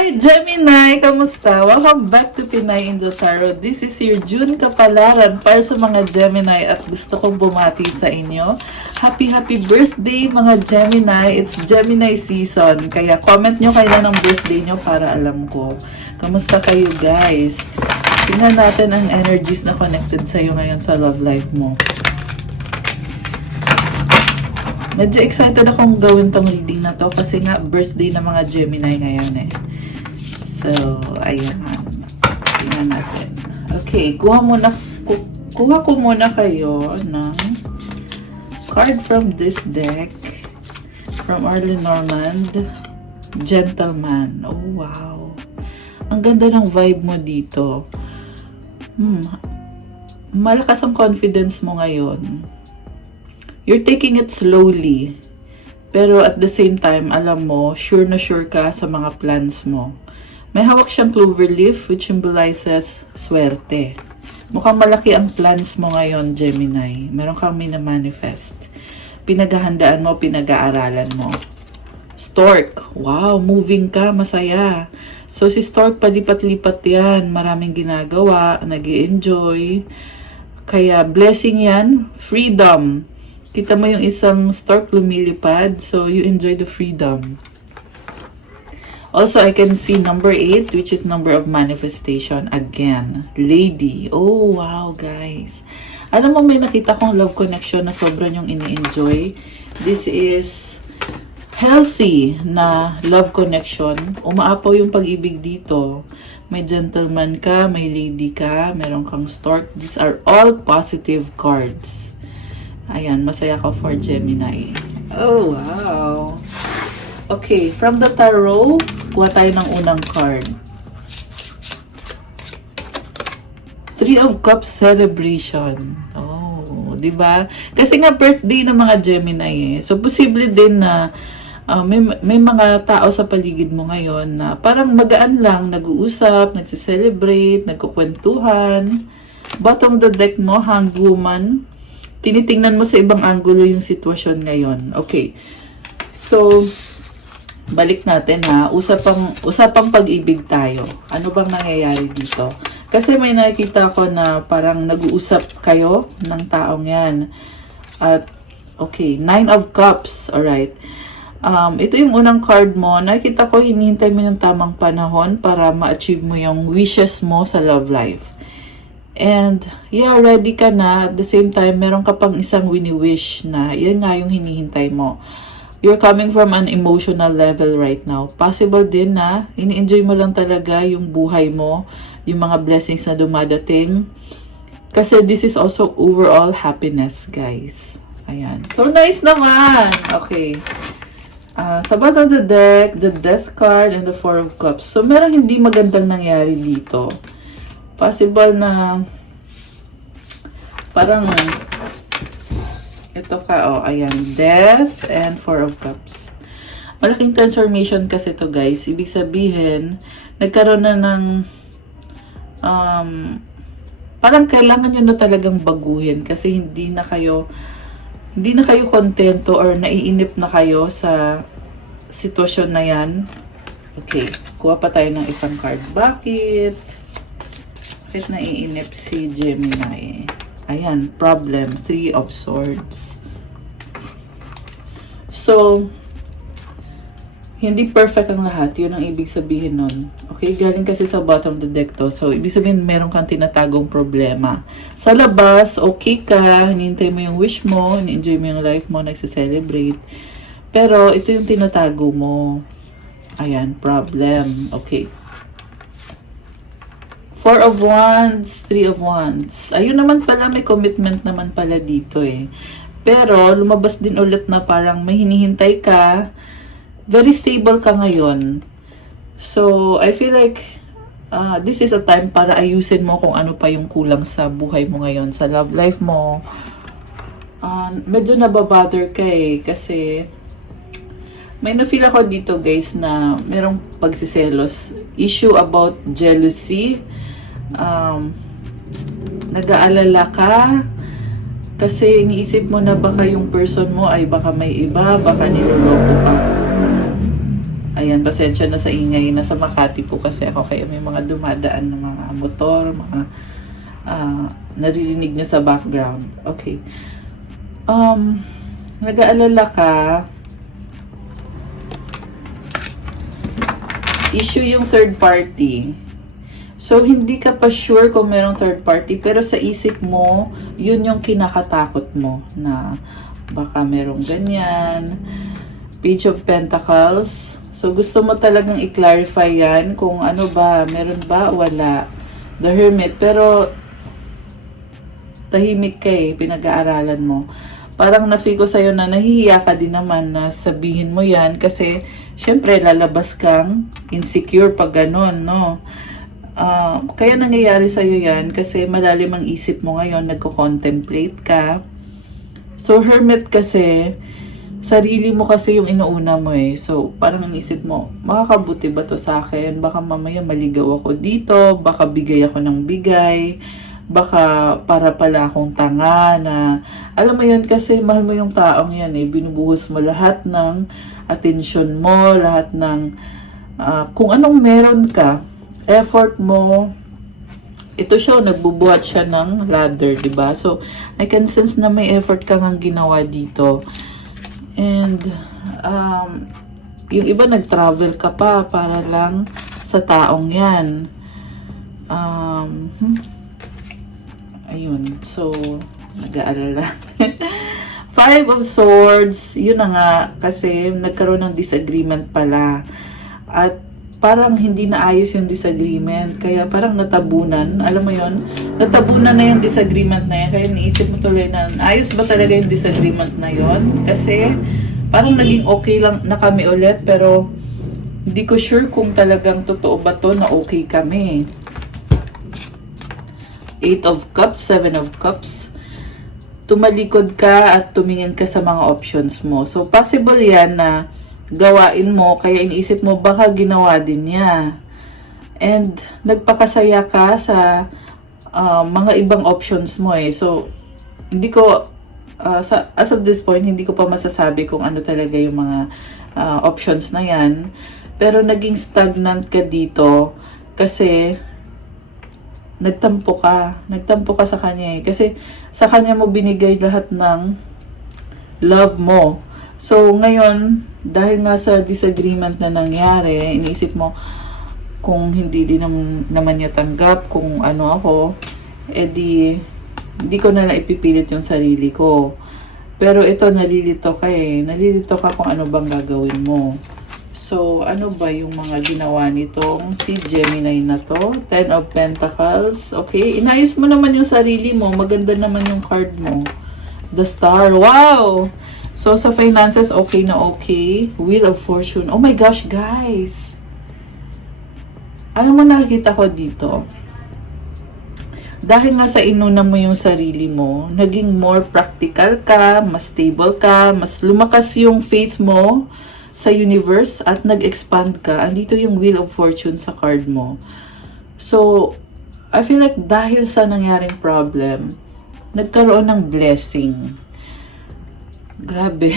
Hi, Gemini! Kamusta? Welcome back to Pinay Angel Tarot. This is your June kapalaran para sa mga Gemini at gusto kong bumati sa inyo. Happy birthday mga Gemini! It's Gemini season. Kaya comment nyo kailan ang birthday nyo para alam ko. Kamusta kayo guys? Tingnan natin ang energies na connected sa'yo ngayon sa love life mo. Medyo excited akong gawin tong reading na to kasi nga birthday ng mga Gemini ngayon eh. So, ayan. Tingnan natin. Okay, kuha ko muna kayo ng card from this deck from Arlen Normand. Gentleman. Oh, wow. Ang ganda ng vibe mo dito. Malakas ang confidence mo ngayon. You're taking it slowly. Pero at the same time, alam mo, sure na sure ka sa mga plans mo. May hawak siyang clover leaf which symbolizes swerte. Mukhang malaki ang plans mo ngayon, Gemini. Meron kang mina-manifest. Pinaghahandaan mo, pinag-aaralan mo. Stork. Wow, moving ka, masaya. So si Stork, palipat-lipat yan. Maraming ginagawa, nag-i-enjoy. Kaya blessing yan, freedom. Kita mo yung isang stork lumilipad, so you enjoy the freedom. Also, I can see number 8, which is number of manifestation. Again, lady. Oh, wow, guys. Alam mo, may nakita kong love connection na sobrang yung ini-enjoy. This is healthy na love connection. Umaapaw yung pag-ibig dito. May gentleman ka, may lady ka, meron kang stork. These are all positive cards. Ayan, masaya ka for Gemini. Oh, wow. Okay, from the tarot, kuha tayo ng unang card. Three of Cups celebration. Oh, di ba? Kasi nga birthday ng mga Gemini eh. So, posible din na may mga tao sa paligid mo ngayon na parang magaan lang, nag-uusap, nagse-celebrate, nagkukwentuhan. Bottom of the deck mo, Hanged Woman. Tinitingnan mo sa ibang angulo yung sitwasyon ngayon. Okay. So, balik natin ha. Usapang pag-ibig tayo. Ano bang nangyayari dito? Kasi may nakikita ko na parang nag-uusap kayo ng taong yan. At, okay, 9 of Cups. Alright. Ito yung unang card mo. Nakikita ko, hinihintay mo yung tamang panahon para ma-achieve mo yung wishes mo sa love life. And, yeah, ready ka na. At the same time, meron ka pang isang wini-wish na yan nga yung hinihintay mo. You're coming from an emotional level right now. Possible din na ini-enjoy mo lang talaga yung buhay mo, yung mga blessings na dumadating. Kasi this is also overall happiness, guys. Ayan. So, nice naman! Okay. Sa bottom of the deck, the Death card and the Four of Cups. So, meron hindi magandang nangyari dito. Possible na parang ito ka, oh, ayan, Death and Four of Cups. Malaking transformation kasi to guys. Ibig sabihin, nagkaroon na ng parang kailangan nyo na talagang baguhin kasi hindi na kayo kontento or naiinip na kayo sa sitwasyon na yan. Okay, kuha pa tayo ng isang card. Bakit naiinip si Gemini? Ayan, problem. 3 of Swords. So, hindi perfect ang lahat. Yun ang ibig sabihin nun. Okay, galing kasi sa bottom of the deck to. So, ibig sabihin, meron kang tinatagong problema. Sa labas, okay ka, hinihintay mo yung wish mo, ini-enjoy mo yung life mo, nagse-celebrate. Pero, ito yung tinatago mo. Ayan, problem. Okay. 4 of Wands, 3 of Wands. Ayun naman pala, may commitment naman pala dito eh. Pero, lumabas din ulit na parang may hinihintay ka. Very stable ka ngayon. So, I feel like this is a time para ayusin mo kung ano pa yung kulang sa buhay mo ngayon, sa love life mo. Medyo nababother ka eh, kasi may na-feel ako dito guys na merong pagsiselos. Issue about jealousy. Nag-aalala ka kasi iniisip mo na baka yung person mo ay baka may iba, baka niloloko ka. Ayan, Ayan, pasensya na sa ingay. Nasa Makati po kasi ako, kaya may mga dumadaan ng mga motor, mga naririnig nyo sa background. Okay. Nag-aalala ka, issue yung third party. So, hindi ka pa sure kung merong third party, pero sa isip mo, yun yung kinakatakot mo na baka merong ganyan. Page of Pentacles. So, gusto mo talagang i-clarify yan kung ano ba, meron ba, wala. The Hermit. Pero, tahimik ka eh, pinag-aaralan mo. Parang na-feel ko sa'yo na nahihiya ka din naman na sabihin mo yan kasi syempre lalabas kang insecure pag ganon, no? Kaya nangyayari sa'yo yan kasi malalim ang isip mo ngayon, nagko-contemplate ka. So, Hermit kasi, sarili mo kasi yung inuuna mo eh. So, parang ang isip mo, makakabuti ba to sa akin? Baka mamaya maligaw ako dito, baka bigay ako ng bigay, baka para pala akong tanga na, alam mo yun kasi mahal mo yung taong yan eh, binubuhos mo lahat ng atensyon mo, lahat ng kung anong meron ka, effort mo. Ito siya, nagbubuhat siya ng ladder, diba? So, I can sense na may effort kang ang ginawa dito. And, yung iba nag-travel ka pa para lang sa taong yan. Ayun, so, nag-aalala. Five of Swords, yun na nga, kasi nagkaroon ng disagreement pala. At parang hindi naayos yung disagreement, kaya parang natabunan, alam mo yun, natabunan na yung disagreement na yan, kaya naisip mo tuloy na, ayos ba talaga yung disagreement na yun? Kasi parang naging okay lang na kami ulit, pero hindi ko sure kung talagang totoo ba to na okay kami. Eight of Cups, Seven of Cups. Tumalikod ka at tumingin ka sa mga options mo. So, possible yan na gawain mo, kaya iniisip mo, baka ginawa din niya. And, nagpakasaya ka sa mga ibang options mo eh. So, hindi ko, as of this point, hindi ko pa masasabi kung ano talaga yung mga options na yan. Pero, naging stagnant ka dito kasi nagtampo ka sa kanya eh. Kasi sa kanya mo binigay lahat ng love mo. So ngayon, dahil nga sa disagreement na nangyari, iniisip mo kung hindi din naman niya tanggap kung ano ako, edi hindi ko na lang ipipilit yung sarili ko. Pero ito, nalilito ka eh. Nalilito ka kung ano bang gagawin mo. So, ano ba yung mga ginawa nitong si Gemini na to? Ten of Pentacles. Okay, inayos mo naman yung sarili mo. Maganda naman yung card mo. The Star. Wow! So, sa finances, okay na okay. Wheel of Fortune. Oh my gosh, guys! Ano mo nakikita ko dito? Dahil nga sa inuna mo yung sarili mo, naging more practical ka, mas stable ka, mas lumakas yung faith mo sa universe at nag-expand ka. Andito yung Wheel of Fortune sa card mo. So, I feel like dahil sa nangyaring problem, nagkaroon ng blessing. Grabe.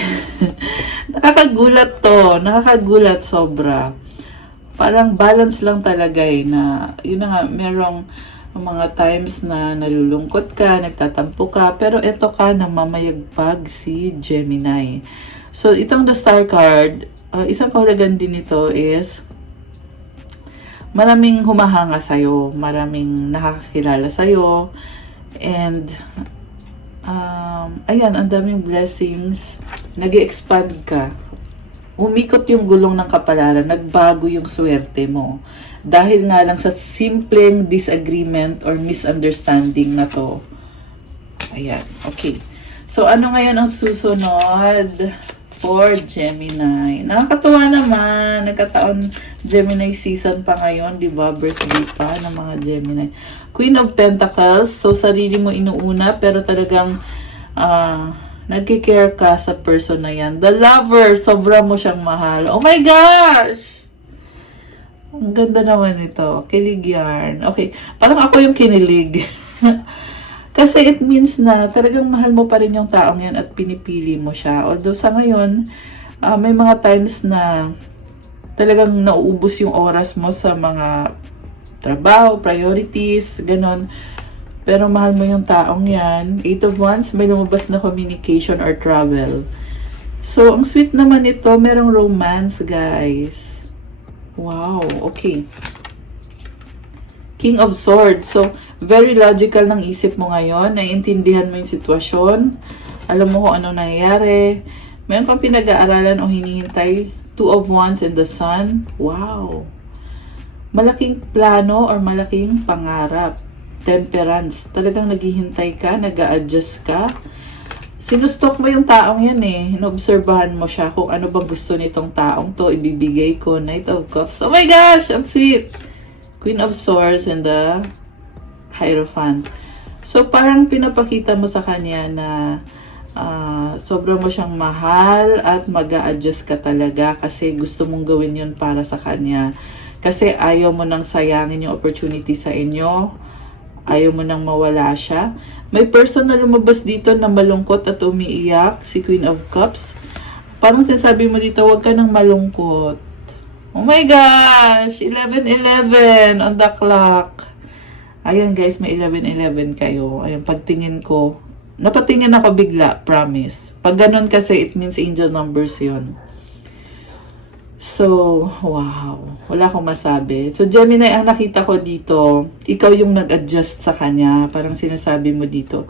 Nakakagulat to. Nakakagulat sobra. Parang balance lang talaga eh na, yun na nga, merong mga times na nalulungkot ka, nagtatampo ka, pero eto ka namamayagpag si Gemini. So, itong The Star card, isang kahulugan din nito is maraming humahanga sa'yo, maraming nakakakilala sa'yo, and ayan, ang daming blessings, nag-expand ka, umikot yung gulong ng kapalaran, nagbago yung swerte mo, dahil nga lang sa simpleng disagreement or misunderstanding na to. Ayan, okay. So, ano ngayon ang susunod for Gemini? Nakakatuwa naman. Nagkataon Gemini season pa ngayon, di ba? Birthday pa ng mga Gemini. Queen of Pentacles. So, sarili mo inuuna, pero talagang nagkikare ka sa person na yan. The Lover. Sobra mo siyang mahal. Oh my gosh! Ang ganda naman ito. Kilig yarn. Okay. Parang ako yung kinilig. Kasi it means na talagang mahal mo pa rin yung taong yan at pinipili mo siya. Although sa ngayon, may mga times na talagang nauubos yung oras mo sa mga trabaho, priorities, ganon. Pero mahal mo yung taong yan. 8 of Wands, may lumabas na communication or travel. So, ang sweet naman ito, merong romance, guys. Wow, okay. King of Swords. So, very logical ng isip mo ngayon. Naiintindihan mo yung sitwasyon. Alam mo kung ano nangyayari. Meron kang pinag-aaralan o hinihintay. 2 of Wands and the Sun. Wow. Malaking plano or malaking pangarap. Temperance. Talagang naghihintay ka, nag-a-adjust ka. Sinustok mo yung taong yan eh. Inoobserbahan mo siya kung ano bang gusto nitong taong to. Ibibigay ko. Knight of Cups. Oh my gosh! Ang sweet! Queen of Swords and the Hierophant. So, parang pinapakita mo sa kanya na sobra mo siyang mahal at mag-a-adjust ka talaga kasi gusto mong gawin yun para sa kanya. Kasi ayaw mo nang sayangin yung opportunity sa inyo. Ayaw mo nang mawala siya. May person na lumabas dito na malungkot at umiiyak, si Queen of Cups. Parang sinasabi mo dito, huwag ka nang malungkot. Oh my gosh! 11:11 on the clock. Ayan guys, may 11:11 kayo. Ayan, pagtingin ko, napatingin ako bigla, promise. Pag ganun kasi, it means angel numbers yon. So, wow. Wala akong masabi. So, Gemini, ang nakita ko dito, ikaw yung nag-adjust sa kanya. Parang sinasabi mo dito,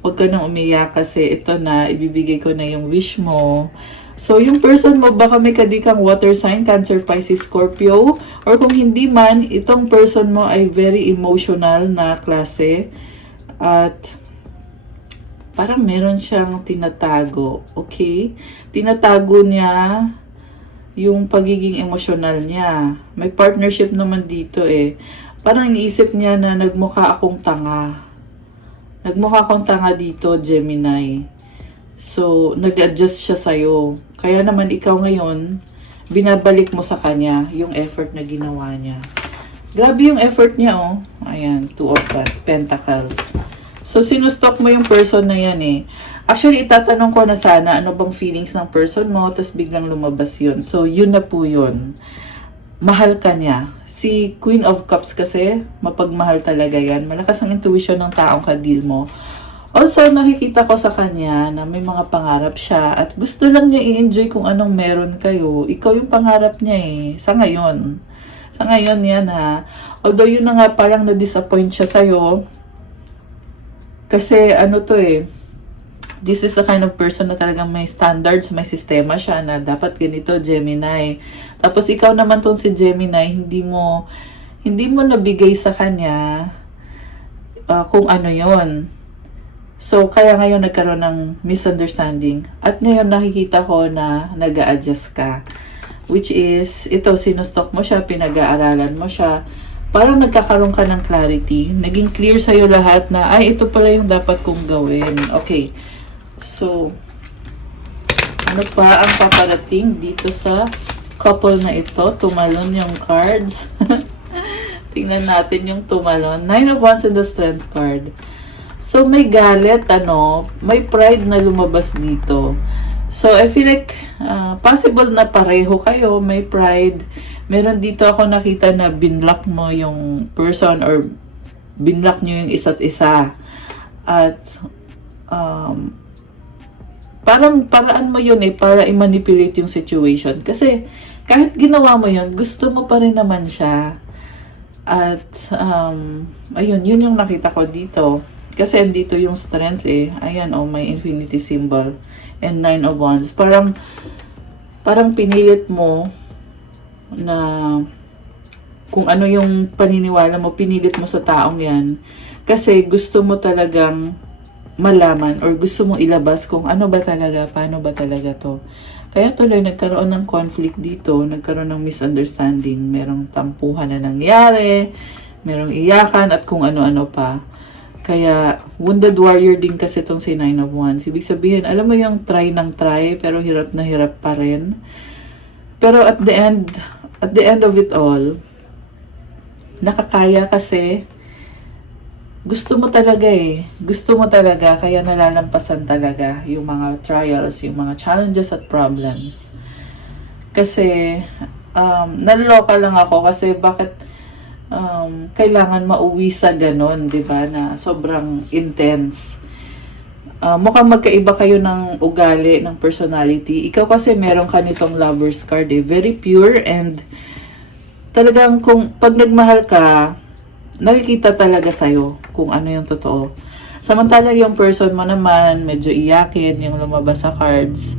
huwag ka nang umiyak kasi ito na, ibibigay ko na yung wish mo. So, yung person mo, baka may kadikang water sign, Cancer, Pisces, Scorpio. Or kung hindi man, itong person mo ay very emotional na klase. At parang meron siyang tinatago. Okay? Tinatago niya yung pagiging emosyonal niya. May partnership naman dito eh. Parang iniisip niya na nagmukha akong tanga. Nagmukha akong tanga dito, Gemini. So, nag-adjust siya sa'yo. Kaya naman ikaw ngayon, binabalik mo sa kanya yung effort na ginawa niya. Grabe yung effort niya, oh. Ayan, 2 of Pentacles. So, sinustok mo yung person na yan eh. Actually, itatanong ko na sana ano bang feelings ng person mo, tapos biglang lumabas yun. So, yun na po yun. Mahal ka niya. Si Queen of Cups kasi, mapagmahal talaga yan. Malakas ang intuition ng taong kadil mo. Also, nakikita ko sa kanya na may mga pangarap siya at gusto lang niya i-enjoy kung anong meron kayo. Ikaw yung pangarap niya eh. Sa ngayon. Sa ngayon yan ha. Although yun na nga parang na-disappoint siya sa'yo. Kasi ano to eh. This is the kind of person na talagang may standards, may sistema siya na dapat ganito, Gemini. Tapos ikaw naman tong si Gemini, hindi mo nabigay sa kanya kung ano yon. So, kaya ngayon nagkaroon ng misunderstanding. At ngayon nakikita ko na nag-a-adjust ka. Which is, ito, sinustok mo siya, pinag-aaralan mo siya. Parang nagkakaroon ka ng clarity. Naging clear sa'yo lahat na, ay, ito pala yung dapat kong gawin. Okay. So, ano pa ang paparating dito sa couple na ito? Tumalon yung cards. Tingnan natin yung tumalon. 9 of Wands and the Strength card. So, may galit, may pride na lumabas dito. So, I feel like possible na pareho kayo, may pride. Meron dito ako nakita na binlock mo yung person or binlock nyo yung isa't isa. At, paraan mo yun eh, para i-manipulate yung situation. Kasi, kahit ginawa mo yun, gusto mo pa rin naman siya. At, ayun, yun yung nakita ko dito. Kasi andito yung strength eh. Ayan, may infinity symbol. And 9 of Wands. Parang pinilit mo na kung ano yung paniniwala mo, pinilit mo sa taong yan. Kasi gusto mo talagang malaman or gusto mo ilabas kung ano ba talaga, paano ba talaga to. Kaya tuloy nagkaroon ng conflict dito, nagkaroon ng misunderstanding, merong tampuhan na nangyari, merong iyakan at kung ano-ano pa. Kaya wounded warrior din kasi itong si 9 of Wands. Ibig sabihin, alam mo yung try ng try pero hirap na hirap pa rin. Pero at the end of it all, nakakaya kasi gusto mo talaga eh. Gusto mo talaga, kaya nalalampasan talaga yung mga trials, yung mga challenges at problems. Kasi, naloka lang ako kasi bakit kailangan mauwi sa ganon, di ba, na sobrang intense. Mukhang magkaiba kayo ng ugali, ng personality. Ikaw kasi meron ka nitong lover's card eh. Very pure and talagang kung pag nagmahal ka, nakikita talaga sa'yo kung ano yung totoo. Samantala yung person mo naman, medyo iyakin, yung lumabas sa cards.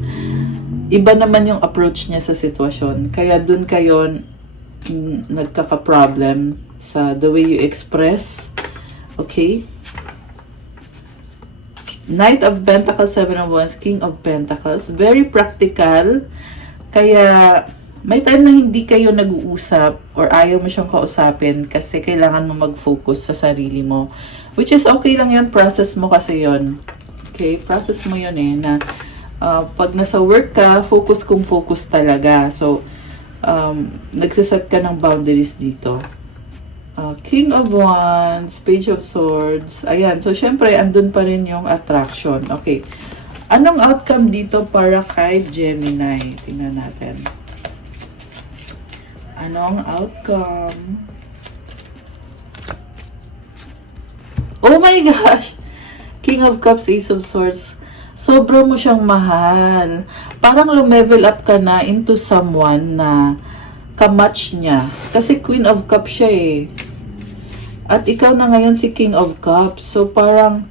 Iba naman yung approach niya sa sitwasyon. Kaya dun kayo nagkaka-problem sa the way you express. Okay? Knight of Pentacles, Seven of Wands, King of Pentacles. Very practical. Kaya may time na hindi kayo nag-uusap or ayaw mo siyang kausapin kasi kailangan mo mag-focus sa sarili mo. Which is okay lang yun. Process mo kasi yun. Okay? Process mo yun eh. Na pag nasa work ka, focus kung focus talaga. So, nagsiset ka ng boundaries dito. King of Wands, Page of Swords. Ayan. So, syempre, andun pa rin yung attraction. Okay. Anong outcome dito para kay Gemini? Tingnan natin. Anong outcome? Oh my gosh! King of Cups, Ace of Swords. Sobra mo siyang mahal. Parang lumevel up ka na into someone na kamatch niya. Kasi Queen of Cups siya eh. At ikaw na ngayon si King of Cups. So parang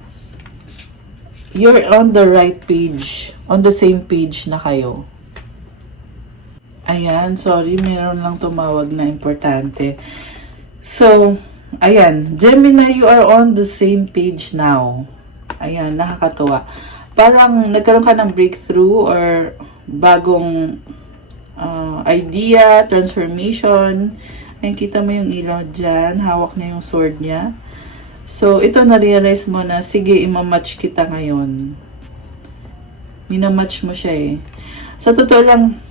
you're on the right page. On the same page na kayo. Ayan, sorry. Meron lang tumawag na importante. So, ayan. Gemini, you are on the same page now. Ayan, nakakatuwa. Parang nagkaroon ka ng breakthrough or bagong idea, transformation. Ayan, kita mo yung ilaw dyan. Hawak niya yung sword niya. So, ito na-realize mo na, sige, imamatch kita ngayon. Minamatch mo siya eh. Sa totoo lang,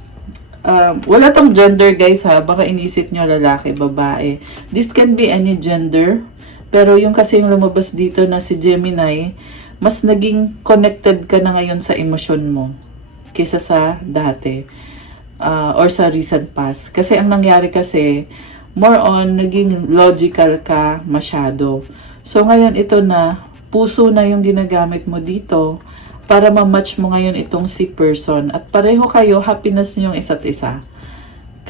wala tong gender guys ha. Baka inisip nyo lalaki, babae. This can be any gender. Pero yung kasi yung lumabas dito na si Gemini, mas naging connected ka na ngayon sa emosyon mo kaysa sa dati. Or sa recent past. Kasi ang nangyari kasi, more on, naging logical ka masyado. So, ngayon ito na, puso na yung ginagamit mo dito para ma-match mo ngayon itong si person. At pareho kayo, happiness niyo yung isa't isa.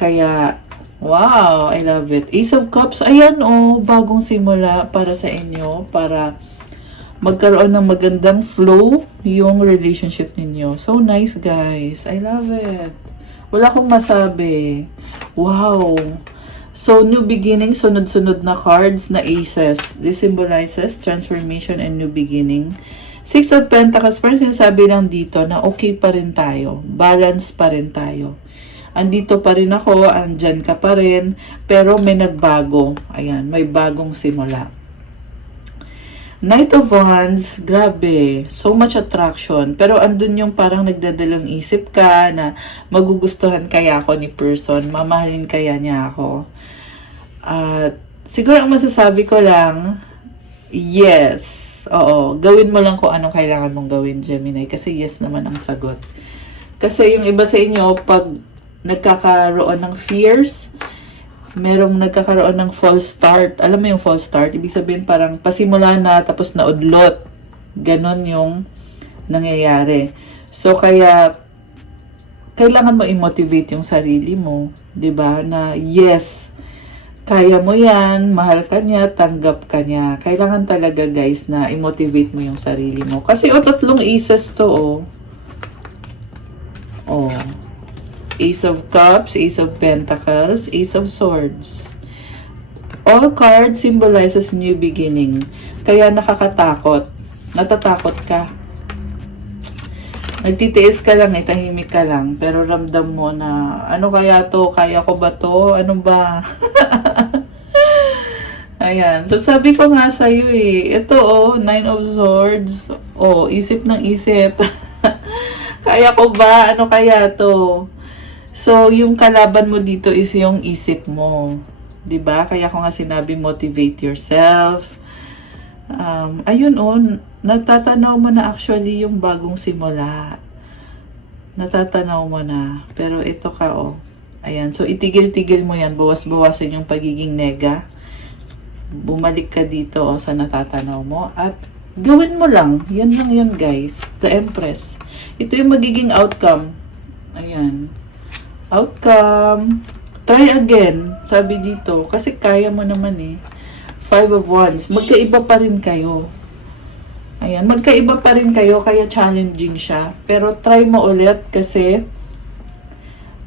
Kaya, wow, I love it. Ace of Cups, ayan oh, bagong simula para sa inyo, para magkaroon ng magandang flow yung relationship ninyo. So nice, guys. I love it. Wala akong masabi. Wow. So, new beginning, sunod-sunod na cards na aces. This symbolizes transformation and new beginning. Six of Pentacles, parang sinasabi lang dito na okay pa rin tayo. Balance pa rin tayo. Andito pa rin ako, andyan ka pa rin, pero may nagbago. Ayan, may bagong simula. Knight of Wands, grabe, so much attraction. Pero andun yung parang nagdadalang isip ka na magugustuhan kaya ako ni person, mamahalin kaya niya ako. Siguro ang masasabi ko lang, yes. Oo, gawin mo lang kung anong kailangan mong gawin, Gemini. Kasi yes naman ang sagot. Kasi yung iba sa inyo, pag nagkakaroon ng fears, merong nagkakaroon ng false start. Alam mo yung false start? Ibig sabihin parang pasimula na tapos naudlot. Ganon yung nangyayari. So, kaya kailangan mo i-motivate yung sarili mo. 'Di ba? Na yes, kaya mo yan, mahal ka niya, tanggap ka niya. Kailangan talaga guys na i-motivate mo yung sarili mo. Kasi tatlong aces to oh. Ace of Cups, Ace of Pentacles, Ace of Swords. All cards symbolizes new beginning. Kaya nakakatakot. Natatakot ka. Nagtitiis ka lang, tahimik ka lang. Pero ramdam mo na, ano kaya to? Kaya ko ba to? Ano ba? Ayan. So, sabi ko nga sa'yo eh. Ito Nine of Swords. Isip ng isip. Kaya ko ba? Ano kaya to? So, yung kalaban mo dito is yung isip mo. 'Di ba? Kaya ko nga sinabi, motivate yourself. Ayun natatanaw mo na actually yung bagong simula. Natatanaw mo na. Pero ito ka Ayan, so itigil-tigil mo yan, bawas-bawasan yung pagiging nega. Bumalik ka dito sa natatanaw mo at gawin mo lang. Yan lang yun, guys. The Empress. Ito yung magiging outcome. Ayan. Outcome. Try again. Sabi dito. Kasi kaya mo naman eh. 5 of Wands. Magkaiba pa rin kayo. Ayan. Magkaiba pa rin kayo. Kaya challenging siya. Pero try mo ulit kasi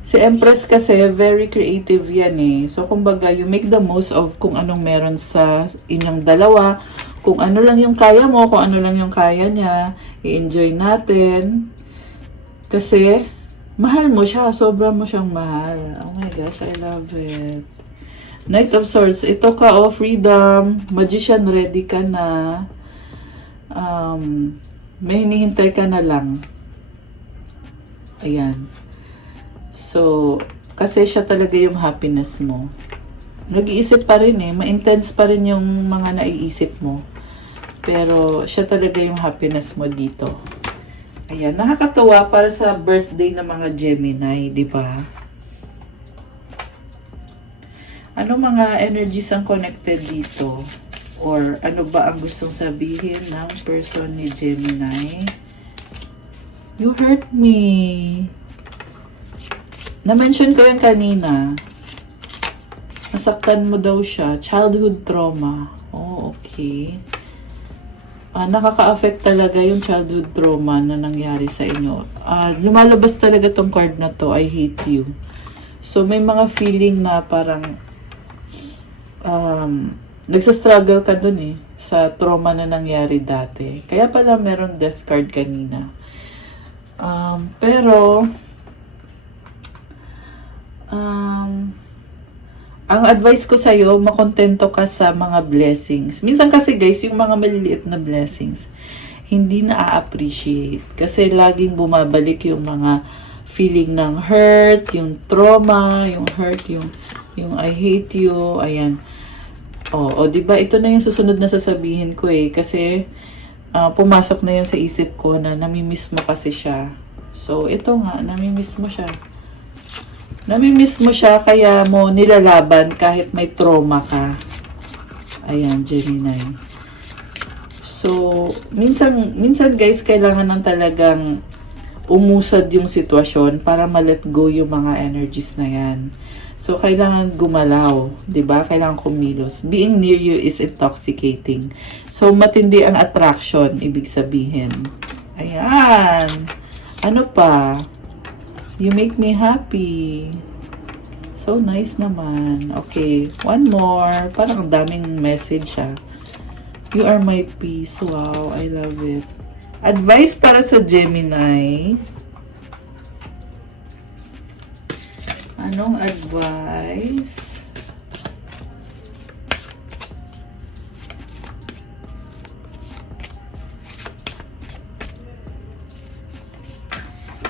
si Empress kasi, very creative yan eh. So, kumbaga, you make the most of kung anong meron sa inyong dalawa. Kung ano lang yung kaya mo, kung ano lang yung kaya niya. I-enjoy natin. Kasi, mahal mo siya. Sobra mo siyang mahal. Oh my gosh, I love it. Knight of Swords. Ito ka, freedom. Magician, ready ka na. May hinihintay ka na lang. Ayan. So, kasi siya talaga yung happiness mo. Nag-iisip pa rin eh. Ma-intense pa rin yung mga naiisip mo. Pero, siya talaga yung happiness mo dito. Ayan. Nakakatawa para sa birthday ng mga Gemini, di ba? Ano mga energies ang connected dito? Or ano ba ang gustong sabihin ng person ni Gemini? You hurt me. Na-mention ko yan kanina. Nasaktan mo daw siya. Childhood trauma. Oh, okay. Nakaka-affect talaga yung childhood trauma na nangyari sa inyo. Lumalabas talaga tong card na to. I hate you. So, may mga feeling na parang nagsastruggle ka dun eh sa trauma na nangyari dati. Kaya pala meron death card kanina. Pero ang advice ko sa'yo, makontento ka sa mga blessings. Minsan kasi guys, yung mga maliliit na blessings, hindi na-appreciate. Kasi laging bumabalik yung mga feeling ng hurt, yung trauma, yung hurt, yung I hate you, ayan. Diba? Ito na yung susunod na sasabihin ko eh. Kasi pumasok na yun sa isip ko na namimiss mo kasi siya. So, ito nga, namimiss mo siya. Namimiss mo siya, kaya mo nilalaban kahit may trauma ka. Ayan, Gemini. So, minsan guys, kailangan ng talagang umusad yung sitwasyon para ma-let go yung mga energies na yan. So, kailangan gumalaw, 'di ba? Kailangan kumilos. Being near you is intoxicating. So, matindi ang attraction, ibig sabihin. Ayan. Ano pa? You make me happy. So, nice naman. Okay, one more. Parang ang daming message You are my peace. Wow, I love it. Advice para sa Gemini. Anong advice?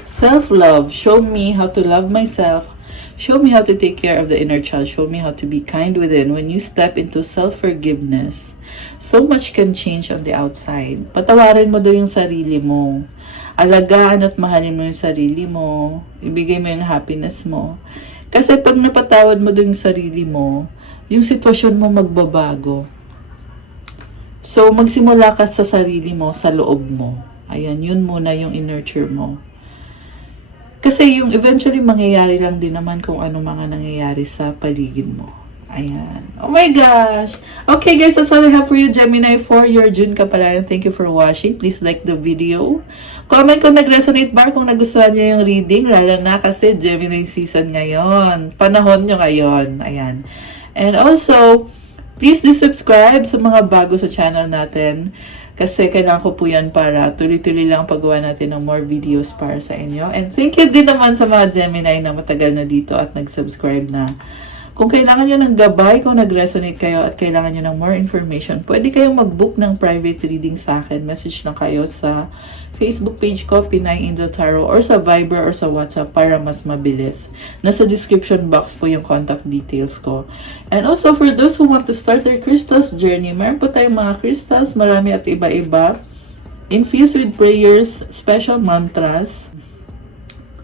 Self-love. Show me how to love myself. Show me how to take care of the inner child. Show me how to be kind within. When you step into self-forgiveness, so much can change on the outside. Patawarin mo doon yung sarili mo. Alagaan at mahalin mo yung sarili mo. Ibigay mo yung happiness mo. Kasi pag napatawad mo doon yung sarili mo, yung sitwasyon mo magbabago. So, magsimula ka sa sarili mo, sa loob mo. Ayan, yun muna yung in-nurture mo. Kasi yung eventually mangyayari lang din naman kung ano mga nangyayari sa paligid mo. Ayan. Oh my gosh! Okay guys, that's all I have for you, Gemini, for your June Kapalaran. Thank you for watching. Please like the video. Comment kung nag-resonate ba, kung nagustuhan niyo yung reading, lalo na kasi Gemini season ngayon. Panahon nyo ngayon. Ayan. And also, please do subscribe sa mga bago sa channel natin. Kasi kailangan ko po yan para tuloy-tuloy lang paggawa natin ng more videos para sa inyo. And thank you din naman sa mga Gemini na matagal na dito at nag-subscribe na. Kung kailangan nyo ng gabay, kung nag-resonate kayo at kailangan nyo ng more information, pwede kayong mag-book ng private reading sa akin. Message lang kayo sa Facebook page ko, Pinay Angel Tarot, or sa Viber or sa WhatsApp para mas mabilis. Nasa description box po yung contact details ko. And also, for those who want to start their crystals journey, meron po tayong mga crystals, marami at iba-iba. Infused with prayers, special mantras.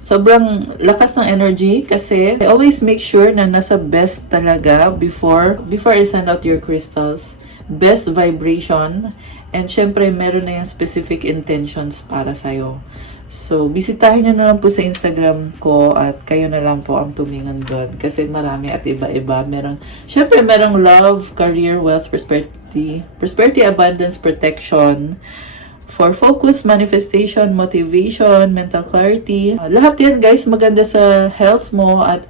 sobrang lakas ng energy kasi I always make sure na nasa best talaga before I send out your crystals. Best vibration. And syempre, meron na yung specific intentions para sa'yo. So, bisitahin nyo na lang po sa Instagram ko at kayo na lang po ang tumingin doon. Kasi marami at iba-iba. Syempre, merong love, career, wealth, prosperity, abundance, protection, for focus, manifestation, motivation, mental clarity. Lahat yan guys, maganda sa health mo at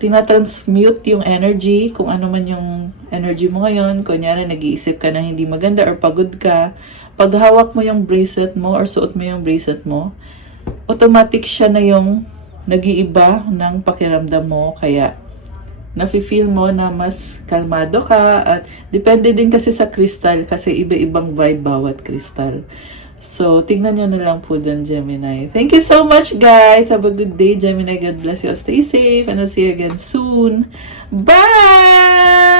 tinatransmute yung energy, kung ano man yung energy mo ngayon. Kunyari, nag-iisip ka na hindi maganda or pagod ka. Pag hawak mo yung bracelet mo or suot mo yung bracelet mo, automatic siya na yung nag-iiba ng pakiramdam mo. Kaya, nafe-feel mo na mas kalmado ka at depende din kasi sa crystal kasi iba-ibang vibe bawat crystal. So, tingnan nyo na lang po dun, Gemini. Thank you so much, guys. Have a good day, Gemini. God bless you. Stay safe and I'll see you again soon. Bye!